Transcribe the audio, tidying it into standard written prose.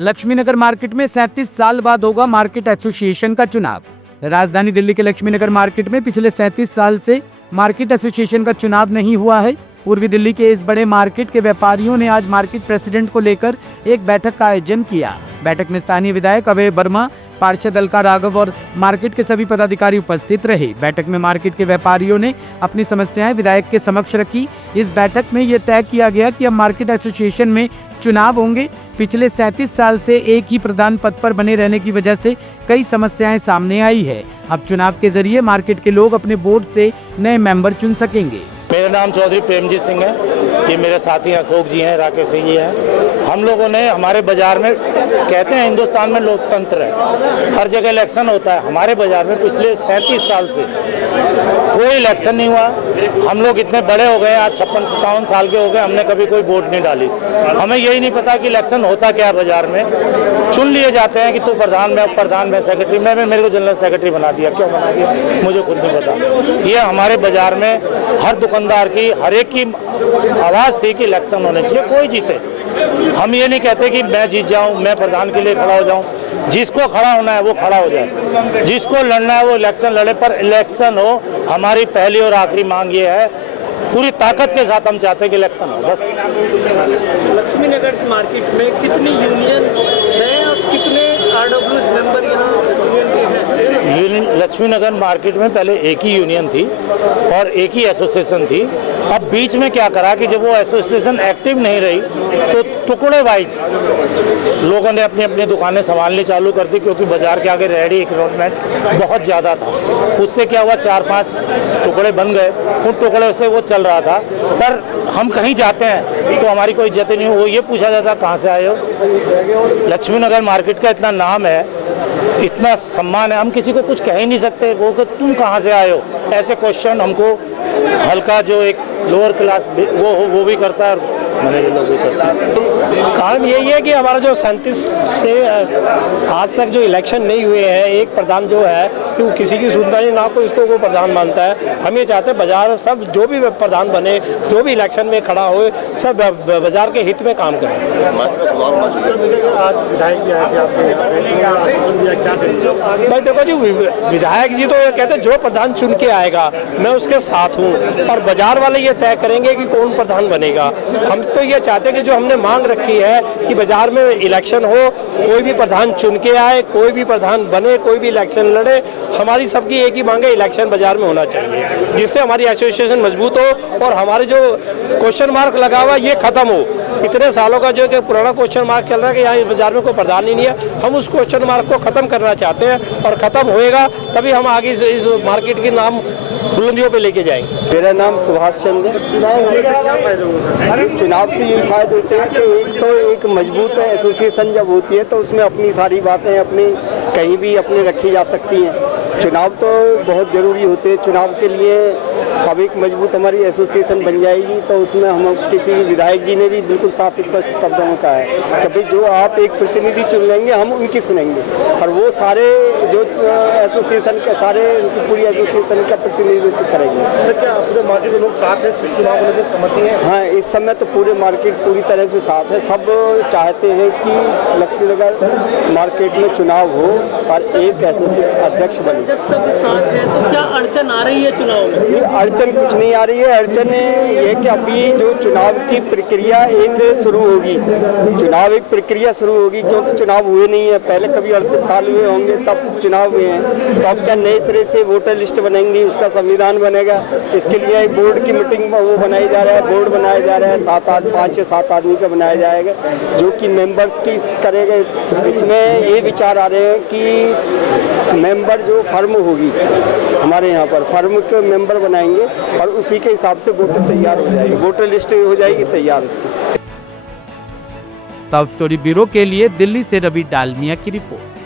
Laxmi Nagar market में 37 साल बाद होगा मार्केट एसोसिएशन का चुनाव। राजधानी दिल्ली के लक्ष्मीनगर मार्केट में पिछले 37 साल से मार्केट एसोसिएशन का चुनाव नहीं हुआ है। पूर्वी दिल्ली के इस बड़े मार्केट के व्यापारियों ने आज मार्केट प्रेसिडेंट को लेकर एक बैठक का आयोजन किया। बैठक में स्थानीय विधायक अभय वर्मा, पार्षद अलका राघव और मार्केट के सभी पदाधिकारी उपस्थित रहे। बैठक में मार्केट के व्यापारियों ने अपनी समस्याएं विधायक के समक्ष रखी। इस बैठक में यह तय किया गया कि अब मार्केट एसोसिएशन में चुनाव होंगे। पिछले 37 साल से एक ही प्रधान पद पर बने रहने की वजह से कई समस्याएं सामने आई है। अब चुनाव के जरिए मार्केट के लोग अपने बोर्ड से नए मेंबर चुन सकेंगे। मेरा नाम चौधरी प्रेमजीत सिंह है। ये मेरे साथी अशोक जी हैं, राकेश सिंह जी हैं। हम लोगों ने हमारे बाजार में, कहते हैं हिंदुस्तान में लोकतंत्र है, हर जगह इलेक्शन होता है। हमारे बाजार में पिछले 37 साल से कोई इलेक्शन नहीं हुआ। हम लोग इतने बड़े हो गए, आज 56-57 साल के हो गए, हमने कभी कोई वोट नहीं डाली। हमें यही नहीं पता कि इलेक्शन होता क्या है। बाजार में चुन लिए जाते हैं कि तू प्रधान, मैं प्रधान, मैं सेक्रेटरी, मेरे को जनरल सेक्रेटरी बना दिया। क्यों बना दिया मुझे खुद नहीं पता। ये हमारे बाजार में हर दुकानदार की, हर एक की आवाज़ थी कि इलेक्शन होने चाहिए, कोई जीते। हम ये नहीं कहते कि मैं जीत जाऊं, मैं प्रधान के लिए खड़ा हो जाऊं। जिसको खड़ा होना है वो खड़ा हो जाए, जिसको लड़ना है वो इलेक्शन लड़े, पर इलेक्शन हो। हमारी पहली और आखिरी मांग ये है, पूरी ताकत के साथ हम चाहते हैं कि इलेक्शन हो, बस। लक्ष्मीनगर मार्केट में कितनी यूनियन है और कितने आरडब्ल्यूज मेंबर यहाँ यूनियन के हैं? लक्ष्मीनगर मार्केट में पहले एक ही यूनियन थी और एक ही एसोसिएशन थी। अब बीच में क्या करा कि जब वो एसोसिएशन एक्टिव नहीं रही तो टुकड़े वाइज लोगों ने अपनी अपनी दुकानें संभालनी चालू कर दी, क्योंकि बाजार के आगे रेडी इन्क्रोचमेंट बहुत ज़्यादा था। उससे क्या हुआ, 4-5 टुकड़े बन गए। उन टुकड़े से वो चल रहा था। पर हम कहीं जाते हैं तो हमारी कोई इज्जत नहीं हो, ये पूछा जाता कहाँ से आए हो। लक्ष्मीनगर मार्केट का इतना नाम है, इतना सम्मान है, हम किसी को कुछ कह ही नहीं सकते वो कि तुम कहाँ से आए हो। ऐसे क्वेश्चन हमको हल्का जो एक लोअर क्लास वो भी करता है और मैनेजर लोग भी करता है। कारण यही है कि हमारा जो 37 से आज तक जो इलेक्शन नहीं हुए हैं, एक प्रधान जो है कि वो किसी की सुनता नहीं, ना कोई इसको वो प्रधान मानता है। हम ये चाहते हैं बाजार सब जो भी प्रधान बने, जो भी इलेक्शन में खड़ा हो, सब बाजार के हित में काम करें। भाई देखो जी, विधायक जी तो ये कहते हैं जो प्रधान चुन के आएगा मैं उसके साथ हूँ, और बाजार वाले ये तय करेंगे कि कौन प्रधान बनेगा। हम तो ये चाहते हैं कि जो हमने मांग रखी है कि बाजार में इलेक्शन हो, कोई भी प्रधान चुन के आए, कोई भी प्रधान बने, कोई भी इलेक्शन लड़े, हमारी सबकी एक ही मांग है, इलेक्शन बाजार में होना चाहिए, जिससे हमारी एसोसिएशन मजबूत हो और हमारे जो क्वेश्चन मार्क लगा हुआ ये खत्म हो। इतने सालों का जो कि पुराना क्वेश्चन मार्क चल रहा है कि यहाँ इस बाजार में कोई प्रधान ही नहीं है, हम उस क्वेश्चन मार्क को खत्म करना चाहते हैं, और खत्म होएगा तभी हम आगे इस मार्केट के नाम बुलंदियों पे लेके जाएंगे। मेरा नाम सुभाष चंद्र है। चुनाव से यही फायदे होते हैं कि एक तो एक मजबूत एसोसिएशन जब होती है तो उसमें अपनी सारी बातें अपनी कहीं भी अपनी रखी जा सकती हैं। चुनाव तो बहुत ज़रूरी होते हैं। चुनाव के लिए अब एक मजबूत हमारी एसोसिएशन बन जाएगी तो उसमें हम किसी विधायक जी ने भी बिल्कुल साफ स्पष्ट शब्दों में कहा है कभी जो आप एक प्रतिनिधि चुन लेंगे हम उनकी सुनेंगे, और वो सारे जो एसोसिएशन के सारे पूरी एसोसिएशन का प्रतिनिधित्व करेंगे। क्या पूरे मार्केट के लोग साथ हैं चुनाव को लेकर समझते हैं? हाँ, इस समय तो पूरे मार्केट पूरी तरह से साथ है। सब चाहते हैं कि लक्ष्मीनगर मार्केट में चुनाव हो और एक एसोसिएशन अध्यक्ष बने। जब सब साथ है तो क्या अड़चन आ रही है चुनाव में? अड़चन कुछ नहीं आ रही है। अड़चन ये कि अभी जो चुनाव की प्रक्रिया एक शुरू होगी, चुनाव एक प्रक्रिया शुरू होगी, क्योंकि चुनाव हुए नहीं है पहले, कभी 38 साल हुए होंगे तब चुनाव हुए हैं। तो अब क्या नए सिरे से वोटर लिस्ट बनेंगी, उसका संविधान बनेगा, इसके लिए एक बोर्ड की मीटिंग वो बनाई जा रहा है, बोर्ड बनाया जा रहा है, 5 से 7 आदमी का बनाया जाएगा जो कि मेंबर की करेगा। इसमें ये विचार आ रहे हैं कि मेंबर जो फर्म होगी हमारे यहाँ पर, फर्म के मेंबर बनाएंगे और उसी के हिसाब से वोटर तैयार हो जाएगी, वोटर लिस्ट हो जाएगी तैयार इसकी। टॉप स्टोरी ब्यूरो के लिए दिल्ली से रवि डालमिया की रिपोर्ट।